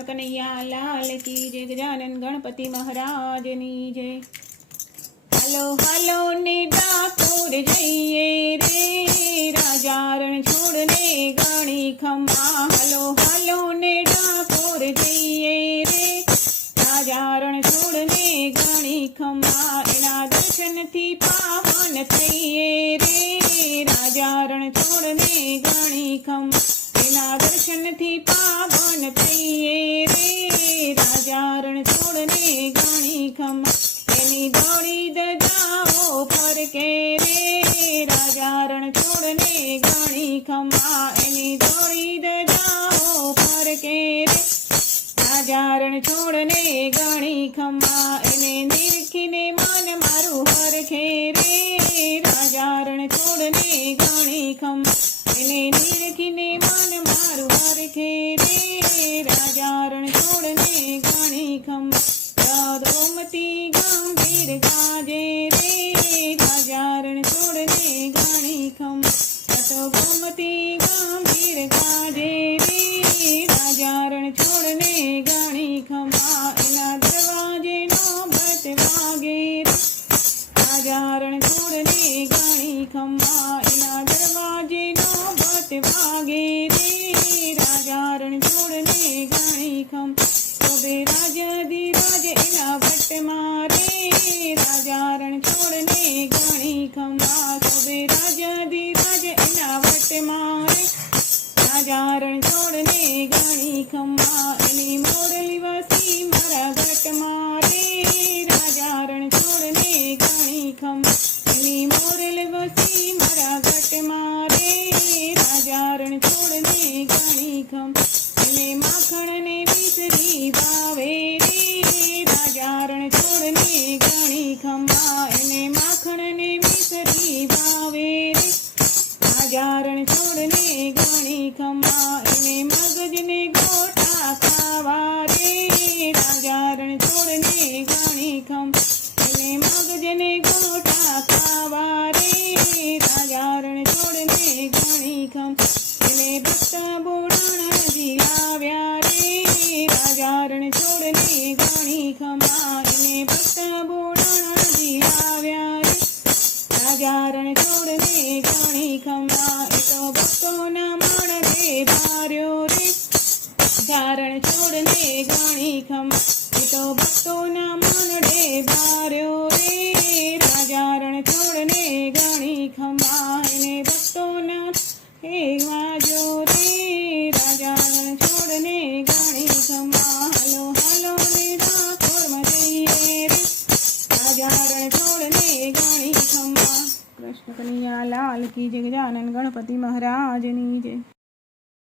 कन्हैया लाल की जय। गजानन गणपति महाराजनी जय। हालो हालो ने डाकोर जइए रे, राजा रण छोड़ने गाणी खम्मा। हालो हालो ने डाकोर जइए रे, राजा रण छोड़ने गाणी खम्मा। एना दर्शन थी पावन थईए रे, राजा रण छोड़ने गाणी खम्मा। एना दर्शन थी पावन थईए रे, राजा रण छोड़ने गाणी खम्मा। एनी दौड़ी दजाओ पर के रे, राजा रण छोड़ने गाणी खम्मा। एनी दौड़ी दजाओ पर के रे, राजा रण छोड़ने गाणी खम्मा। एने निरखीने मन मारू हर खेरे, राजा रण छोड़ने गाणी खम्मा। एने निरखीने मन मारू हर खेरे, राजा रण छोड़ने गाणी खम्मा। गोमती गंभीर गाजे रे, राजा रण छोड़ने गाणी खम्मा। तो गोमती गंभीर गाजे रे, राजा रण छोड़ने गाणी खम्मा। एना दरवाजे नौबत वागे रे, राजा रण छोड़ने गाणी खम्मा। एना दरवाजे नौबत वागे रे, राजा रण छोड़ने गाणी खम्मा। तोबे राजाधिराज एना वट मारे, राजा रण छोड़ने गाणी खम्मा। तोबे राजाधिराज एना वट मारे, राजा रण छोड़ने गाणी खम्मा। एनी मोरली वसी मारा घट मारे, राजा रण छोड़ने गाणी खम्मा। एनी मोरल वसी मारा घट मारे, राजा रण छोड़ने गाणी खम्मा। एने माखण ने मिसरी भावे रे, राजा रण छोड़ने गाणी खम्मा। एने माखण ने मिसरी भावे रे, राजा रण छोड़ने गाणी खम्मा। एने मगज ने गोटा खावा रे, राजा रण छोड़ने गाणी खम्मा। एने मगज ने गोटा खावा रे, राजा रण छोड़ने गाणी खम्मा। एने भक्त बुढ़ाण जिलाव्या रे, राजा रण छोड़ने गाणी खम्मा। एने भक्त बुढ़ाण जिलाव्या रे, राजा रण छोड़ने गाणी खम्मा। ए तो भक्तों ना माण दे धार्यो रे, राजा रण छोड़ने गाणी खम्मा। ए तो भक्तों ना माण दे धार्यो रे, राजा रण छोड़ने गाणी खम्मा। एने भक्तों ना हे वाजो रे, राजा रण छोड़ने गाणी खम्मा। हालो हालो ने डाकोर में जइए रे, राजा रण छोड़ने गाणी खम्मा। कृष्ण कन्हैया लाल की जय। गजानन गणपति महाराजनी जय।